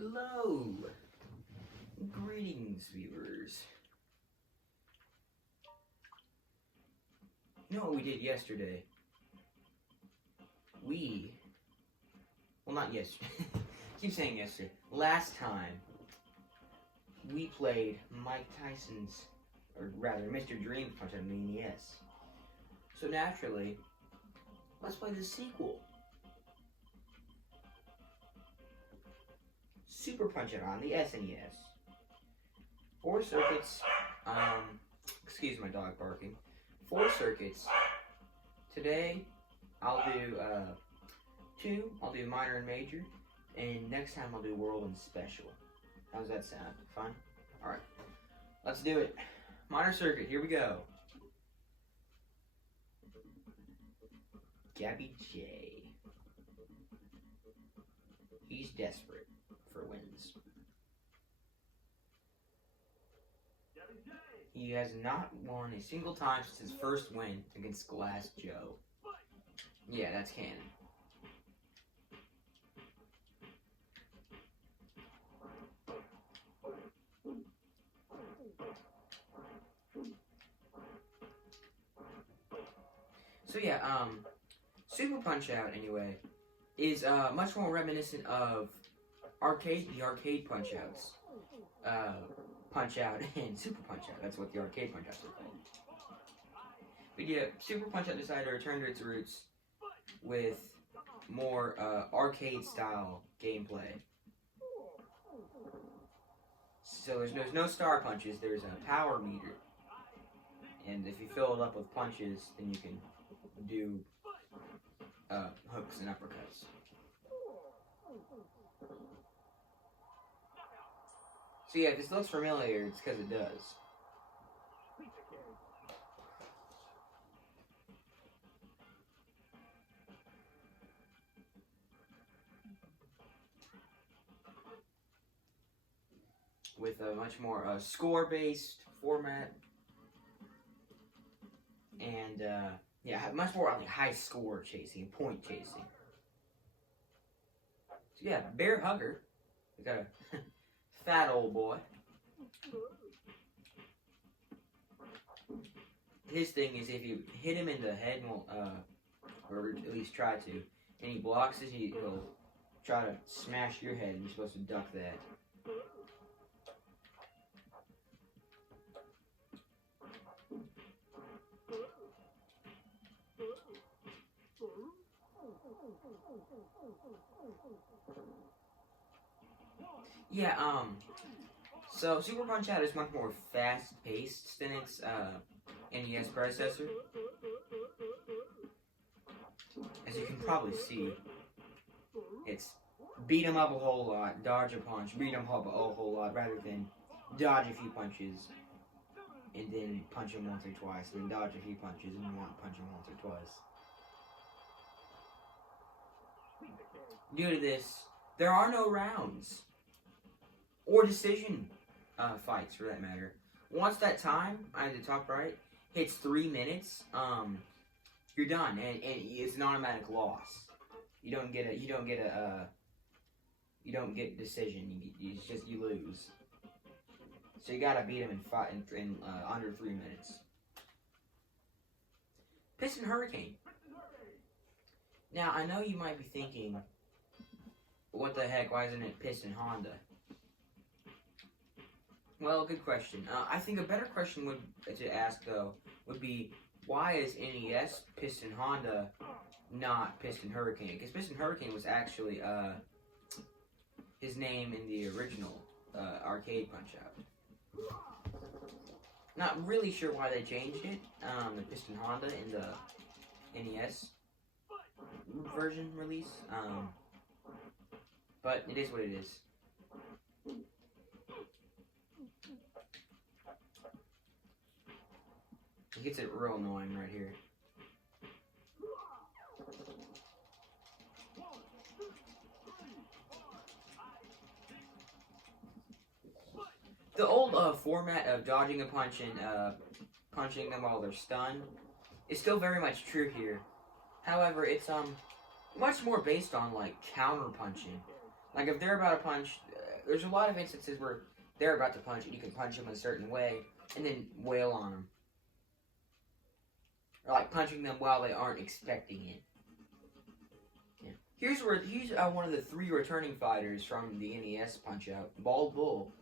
Hello! Greetings, viewers. You know what we did yesterday? Well, not yesterday. Keep saying yesterday. Last time, we played Mike Tyson's, or rather, Mr. Dream Punch on the NES. So naturally, let's play the sequel. Super Punch-Out on the SNES. 4 circuits, excuse my dog barking. 4 circuits. Today, I'll do, 2, I'll do minor and major, and next time I'll do world and special. How's that sound? Fun? Alright, let's do it. Minor circuit, here we go. Gabby J. He's desperate for wins. He has not won a single time since his first win against Glass Joe. Yeah, that's canon. So yeah, Super Punch-Out anyway is much more reminiscent of the arcade Punch-Outs. Punch-Out and Super Punch-Out. That's what the arcade Punch-Outs are called. But yeah, Super Punch-Out decided to return to its roots with more arcade-style gameplay. So there's no star punches, there's a power meter. And if you fill it up with punches, then you can do hooks and uppercuts. So yeah, if this looks familiar, it's because it does. With a much more score-based format. And, yeah, much more like high score chasing, point chasing. So yeah, Bear Hugger. We got a fat old boy. His thing is if you hit him in the head, or at least try to, and he blocks it, he'll try to smash your head, and you're supposed to duck that. Yeah, so Super Punch-Out is much more fast-paced than its NES predecessor. As you can probably see, it's beat 'em up a whole lot, dodge a punch, beat 'em up a whole lot, rather than dodge a few punches and then punch him once or twice, and then dodge a few punches and punch him once or twice. Due to this, there are no rounds. Or decision fights, for that matter. Once that time, at the top right, hits 3 minutes, you're done, and it's an automatic loss. You don't get decision. It's just you lose. So you gotta beat him in under 3 minutes. Piston Hurricane. Now I know you might be thinking, what the heck? Why isn't it Piston Honda? Well, good question. I think a better question to ask, though, would be, why is NES Piston Honda not Piston Hurricane? Because Piston Hurricane was actually his name in the original arcade Punch-Out. Not really sure why they changed it, the Piston Honda in the NES version release, but it is what it is. It gets it real annoying right here. The old format of dodging a punch and punching them while they're stunned is still very much true here. However, it's much more based on like counter punching. Like if they're about to punch, there's a lot of instances where they're about to punch and you can punch them a certain way and then wail on them. Or like punching them while they aren't expecting it. Yeah. Here's one of the 3 returning fighters from the NES Punch-Out. Bald Bull.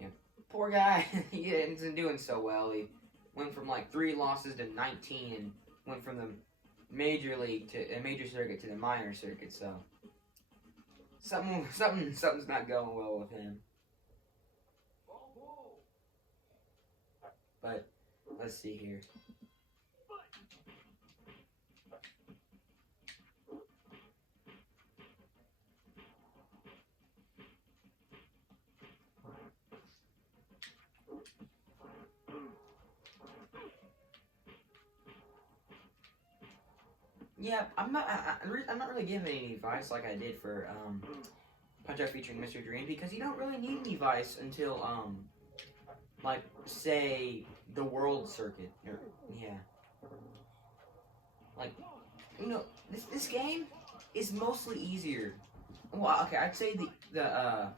Yeah. Poor guy. He isn't doing so well. He went from like 3 losses to 19 and went from the major league to a major circuit to the minor circuit, so something's not going well with him. But let's see here. Yeah, I'm not really giving any advice like I did for Punch-Out featuring Mr. Dream, because you don't really need any advice until like say the World Circuit. Or, yeah. Like, you know, this game is mostly easier. Well, okay, I'd say the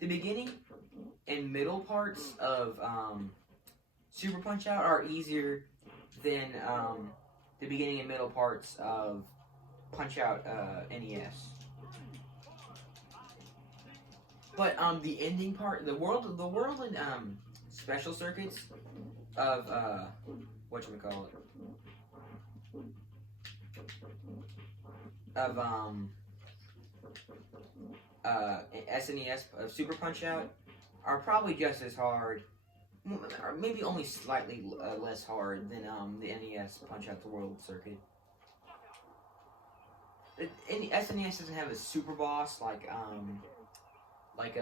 beginning and middle parts of Super Punch-Out are easier than the beginning and middle parts of Punch-Out NES. But the ending part, the world and special circuits of whatchamacallit, of SNES of Super Punch-Out are probably just as hard, or maybe only slightly less hard than the NES Punch-Out the World Circuit. SNES doesn't have a super boss like Mike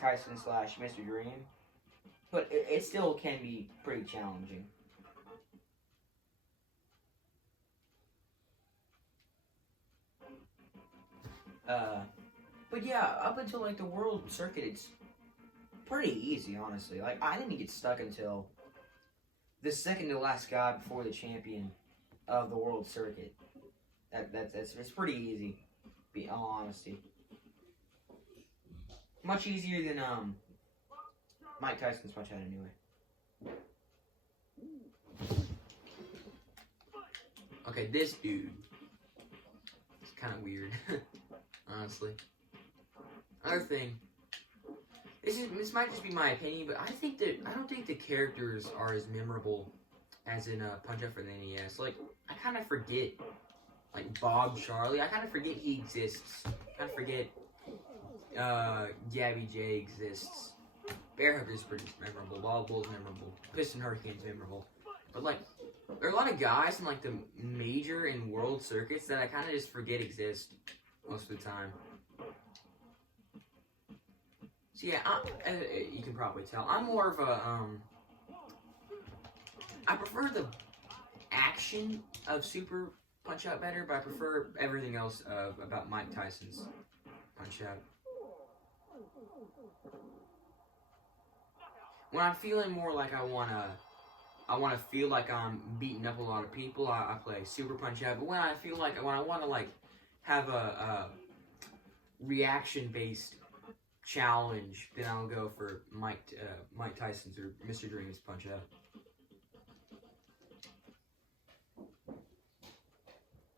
Tyson / Mr. Dream, but it still can be pretty challenging. But yeah, up until like the World Circuit, it's pretty easy, honestly. Like I didn't get stuck until the second to last guy before the champion of the World Circuit. It's pretty easy, be all honesty. Much easier than Mike Tyson's Punch-Out anyway. Okay, this dude is kind of weird, honestly. Another thing, this might just be my opinion, but I don't think the characters are as memorable as in Punch-Out for the NES. Like I kind of forget, like Bob Charlie. I kind of forget he exists. I kind of forget Gabby J exists. Bear Hugger's pretty memorable. Ball Bull's memorable. Piston Hurricane's memorable. But like, there are a lot of guys in like the major and world circuits that I kind of just forget exist most of the time. So yeah, you can probably tell. I'm more of a I prefer the action of Super Punch-Out better, but I prefer everything else about Mike Tyson's Punch-Out. When I'm feeling more like I wanna feel like I'm beating up a lot of people, I play Super Punch-Out. But when I wanna like have a reaction-based challenge, then I'll go for Mike Tyson's or Mr. Dream's Punch-Out.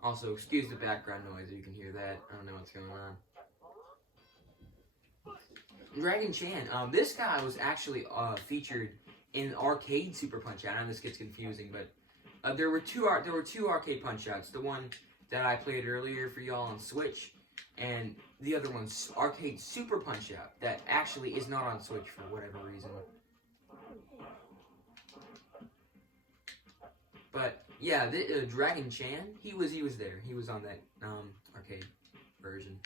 Also, excuse the background noise if you can hear that. I don't know what's going on. Dragon Chan. This guy was actually featured in arcade Super Punch-Out. I know this gets confusing, but there were two arcade Punch-Outs. The one that I played earlier for y'all on Switch, and the other one's arcade Super Punch-Out that actually is not on Switch for whatever reason. But yeah, Dragon Chan, he was there. He was on that arcade version.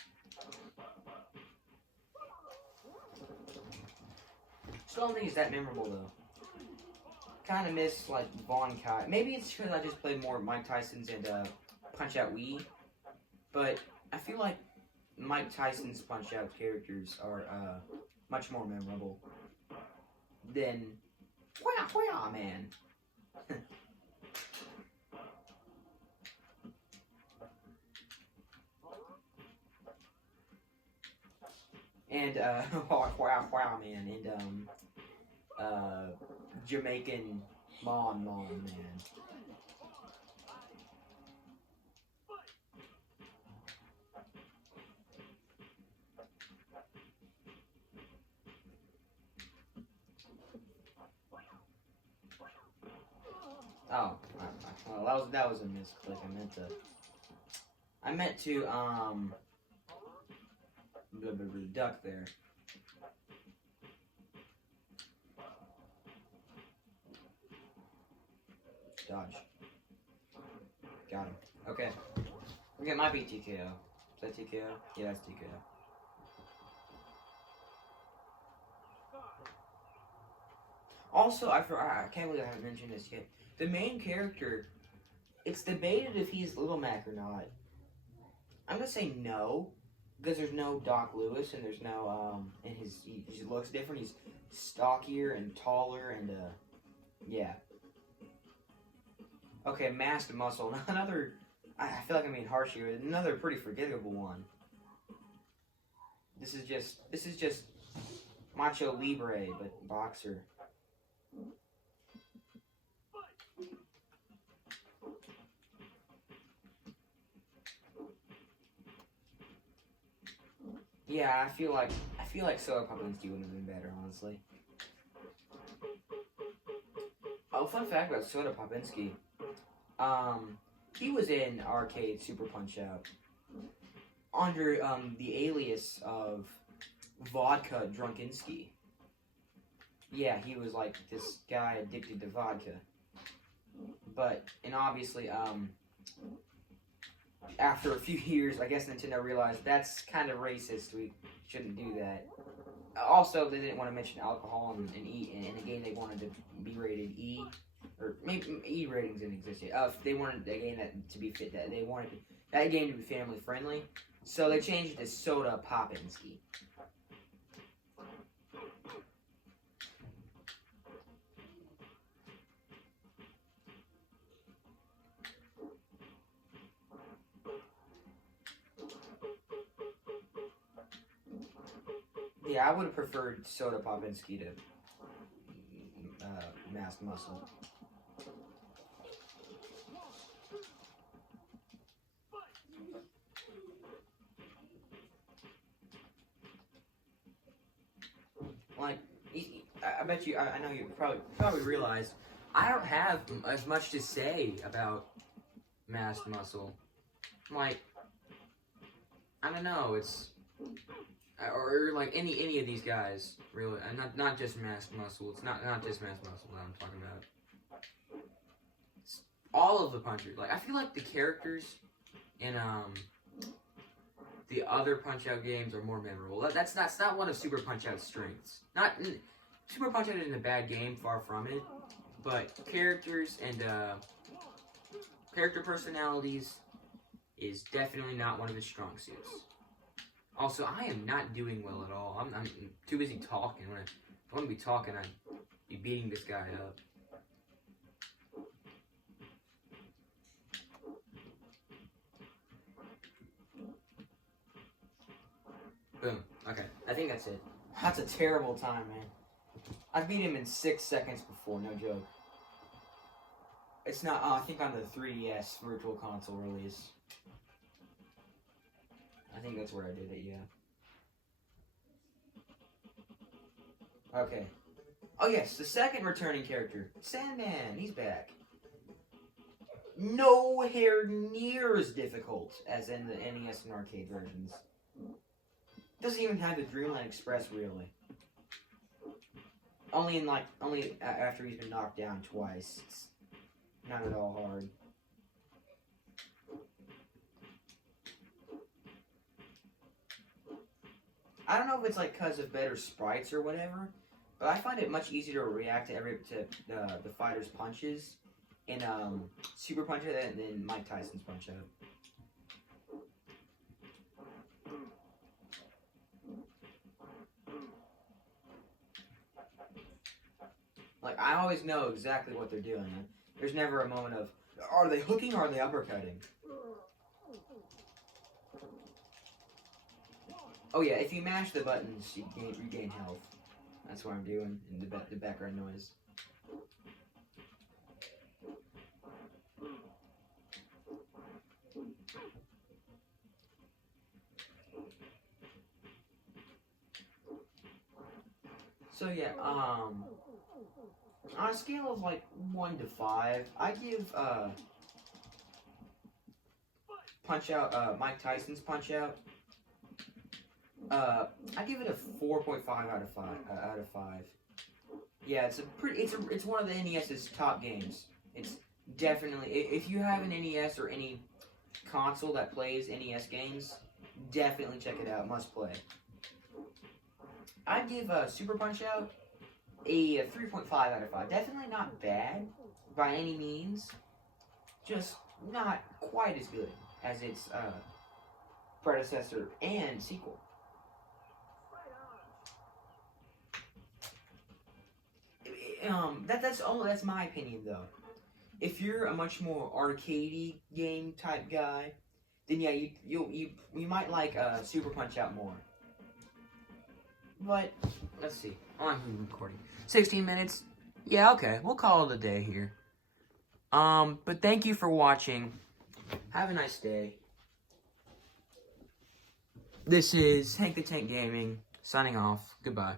Still don't think it's that memorable though. Kind of miss like Von Kai. Maybe it's because I just played more Mike Tyson's and Punch-Out Wii, but I feel like Mike Tyson's Punch-Out characters are much more memorable than Wah Man. and wow man, and Jamaican Mon man. Oh, well, that was a misclick. I meant to duck there. Dodge. Got him. Okay. Okay, it might be TKO. Is that TKO? Yeah, that's TKO. Also, I can't believe I haven't mentioned this yet. The main character, it's debated if he's Little Mac or not. I'm gonna say no, because there's no Doc Lewis and there's no and he looks different. He's stockier and taller and yeah. Okay, Masked Muscle. Another. I feel like I'm being harsh here. Another pretty forgettable one. This is just Macho Libre, but boxer. Yeah, I feel like Soda Popinski would have been better, honestly. Oh, fun fact about Soda Popinski. He was in Arcade Super Punch Out under the alias of Vodka Drunkinski. Yeah, he was like this guy addicted to vodka. And obviously, after a few years, I guess Nintendo realized that's kind of racist. We shouldn't do that. Also, they didn't want to mention alcohol in a game they wanted to be rated E, or maybe E ratings didn't exist yet. They wanted a game that to be fit that they wanted that game to be family friendly, so they changed it to Soda Popinski. Yeah, I would have preferred Soda Popinski to Masked Muscle. Like, I bet you, I know you probably realize, I don't have as much to say about Masked Muscle. Like, I don't know, it's... Or like any of these guys, really, not just Masked Muscle. It's not just Masked Muscle that I'm talking about. It's all of the punchers. Like I feel like the characters in the other Punch Out games are more memorable. That's not one of Super Punch Out's strengths. Super Punch Out isn't a bad game, far from it. But characters and character personalities is definitely not one of his strong suits. Also, I am not doing well at all. I'm too busy talking. If I want to be talking, I'd be beating this guy up. Boom. Okay, I think that's it. That's a terrible time, man. I beat him in 6 seconds before, no joke. It's not, I think on the 3DS Virtual Console release. I think that's where I did it, yeah. Okay. Oh yes, the second returning character, Sandman, he's back. Nowhere near as difficult as in the NES and arcade versions. Doesn't even have the Dreamland Express, really. Only after he's been knocked down twice. It's not at all hard. I don't know if it's like because of better sprites or whatever, but I find it much easier to react to the fighter's punches in Super Punch Out than Mike Tyson's Punch Out. Like I always know exactly what they're doing. There's never a moment of are they hooking or are they uppercutting? Oh yeah, if you mash the buttons, you regain health. That's what I'm doing in the background noise. So yeah, on a scale of like 1 to 5, I give Punch Out, Mike Tyson's Punch Out. I give it a 4.5 out of 5. Out of 5. Yeah, it's one of the NES's top games. It's definitely, if you have an NES or any console that plays NES games, definitely check it out. Must play. I'd give Super Punch Out a 3.5 out of 5. Definitely not bad by any means. Just not quite as good as its predecessor and sequel. That's my opinion though. If you're a much more arcadey game type guy, then yeah, you might like Super Punch Out more. But let's see. I'm recording 16 minutes. Yeah, okay, we'll call it a day here. But thank you for watching. Have a nice day. This is Hank the Tank Gaming signing off. Goodbye.